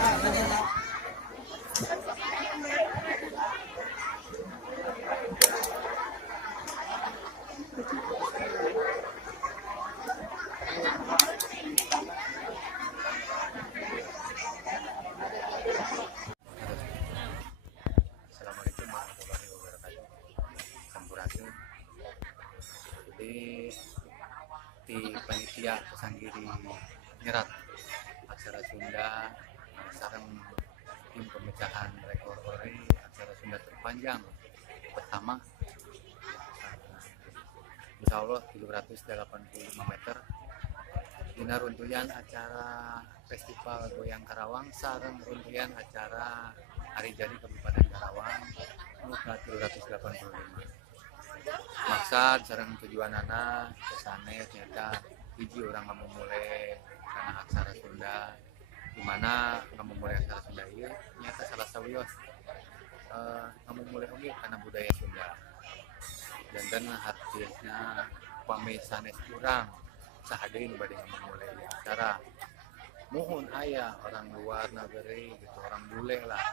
Assalamualaikum warahmatullahi wabarakatuh. Sampurasun. Jadi di panitia Sanggiri Nyerat aksara Sunda sareng tim pemecahan rekor ori aksara Sunda terpanjang pertama, insya Allah 785 meter. Dina runtuyan acara Festival Goyang Karawang sareng runtuyan acara Hari Jadi Kabupaten Karawang muka 385. Maksud sareng tujuanana kesane nyata hiji orang ngamumule karena aksara Sunda, dimana ngamumule aksara Sunda ieu nyata salah sawios ngamumule oge karena budaya Sunda. Dan artisna pami sanes urang sahadeui nu bade ngamumule acara. Mohon aya orang luar negeri gitu, orang bule lah,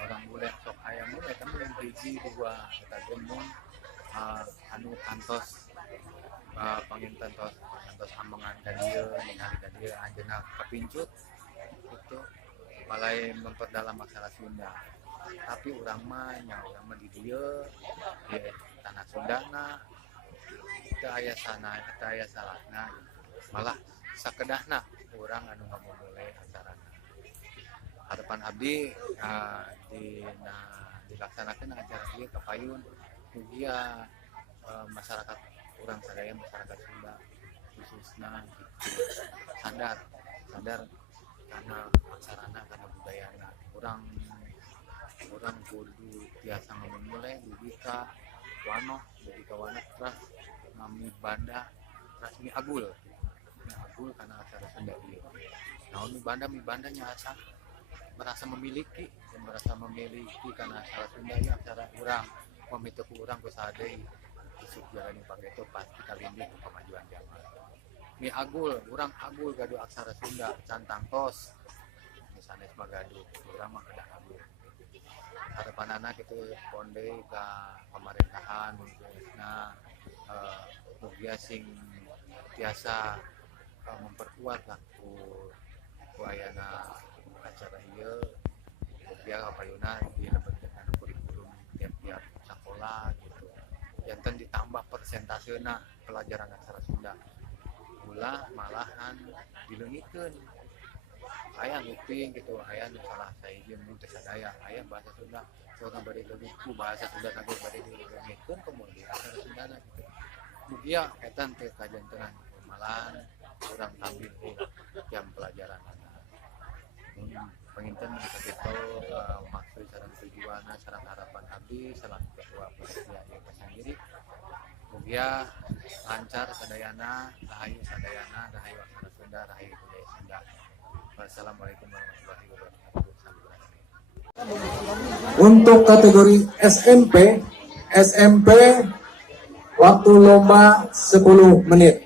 orang bule sok aya mun eta mah hiji dua eta gemung anu kantos panginten kantos ambengan ka dieu ningali ka dieu anjeunna kapincut itu balai memperdalam aksara Sunda. Tapi urang mah nya urang mah di dieu di tanah Sundana teu aya sana teu aya salahna, malah sakedahna urang anu ngamumule acarana. Harapan abdi dilaksanakeun acara ieu ka payun mugia masyarakat urang sadaya, masyarakat Sunda khususna gitu, sadar karena aksarana karena budayana. Urang kudu tiasa ngamumule dugi ka wanoh terus ngami banda terus mi agul karena acara Sunda ieu. Naon mi banda nya asa merasa memiliki karena acara Sunda ieu acara urang pamitu ku urang ku sadeui isuk jalani pageto pasti kalindi ku kemajuan zaman. Mi agul urang agul gaduh aksara Sunda cantang tos sanes magadu urang mah kedah agul. Harapanana kitu ponde ka pemerintahan khususna mugia sing tiasa memperkuat lah ku ayana acara ieu mugia kapayuna dilebetkeun kurikulum tiap-tiap sakola gitu. Janten ditambah persentasena pelajaran aksara Sunda. Ulah malahan dileungitkeun. Aya nguping gitu, aya nu salah saejeun nu teu sadaya, aya bahasa Sunda soalna bade leungitku bahasa Sunda kage bade dileungitkeun kemudian aksara Sundana gitu. Mugia eta teu kajantenan malahan urang tampil jam pelajaran penginten sakitu maksud sareng tujuanna sareng harapan abdi selaku ketua panitia ieu Sanggiri mugia lancar sadayana, rahayu aksara Sunda, rahayu budaya Sunda. Wassalamualaikum warahmatullahi wabarakatuh. Untuk kategori SMP waktu lomba 10 menit.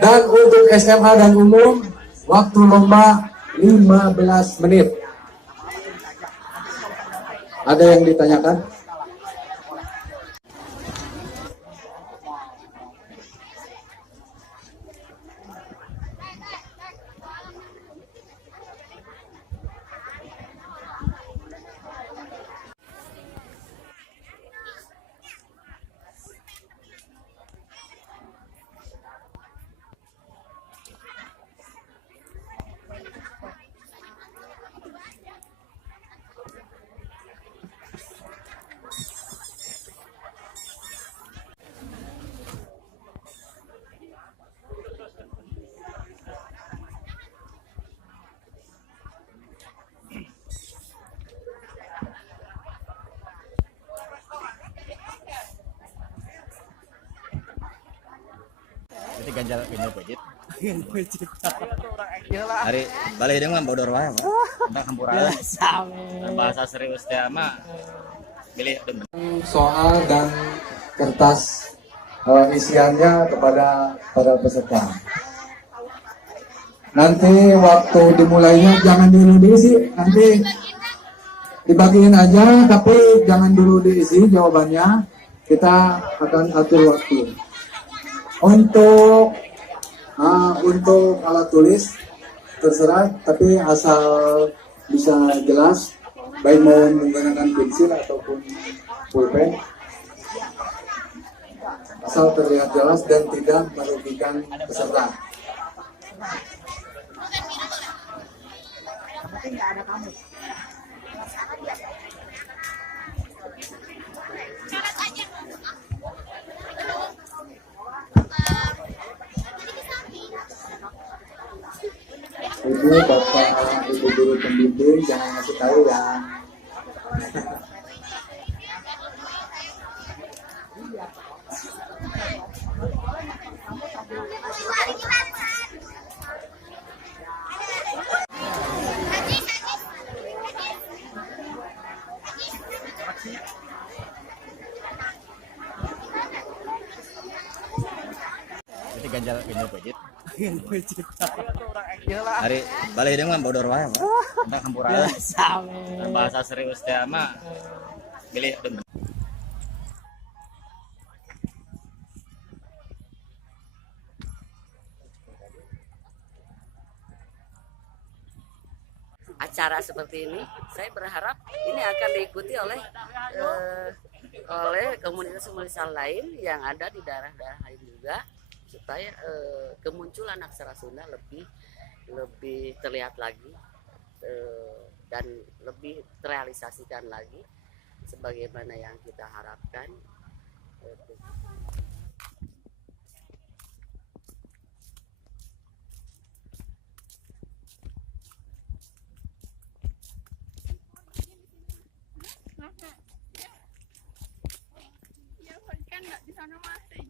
Dan untuk SMA dan umum waktu lomba 15 menit. Ada yang ditanyakan? Jadi ganjal pejit. Hari balik dia mah bodor wae, Pak. Entah hampura. Bahasa serius teh mah milih demen. Soal dan kertas isiannya kepada para peserta. Nanti waktu dimulainya jangan dulu diisi, nanti dibagiin aja, tapi jangan dulu diisi jawabannya. Kita akan atur waktu. Untuk alat tulis terserah, tapi asal bisa jelas, baik mau menggunakan pensil ataupun pulpen, asal terlihat jelas dan tidak merugikan peserta. Ibu, bapak, ibu guru pembimbing jangan ngasih tahu ya. Jadi ganjal pejit. Hari balik dengan bodor wae. Entah hampura. Bahasa serius teh mah pilih demen. Acara seperti ini, saya berharap ini akan diikuti oleh komunitas-komunitas lain yang ada di daerah-daerah lain juga, supaya kemunculan aksara Sunda lebih terlihat lagi dan lebih terrealisasikan lagi sebagaimana yang kita harapkan. Ya, kan nggak di sana mati.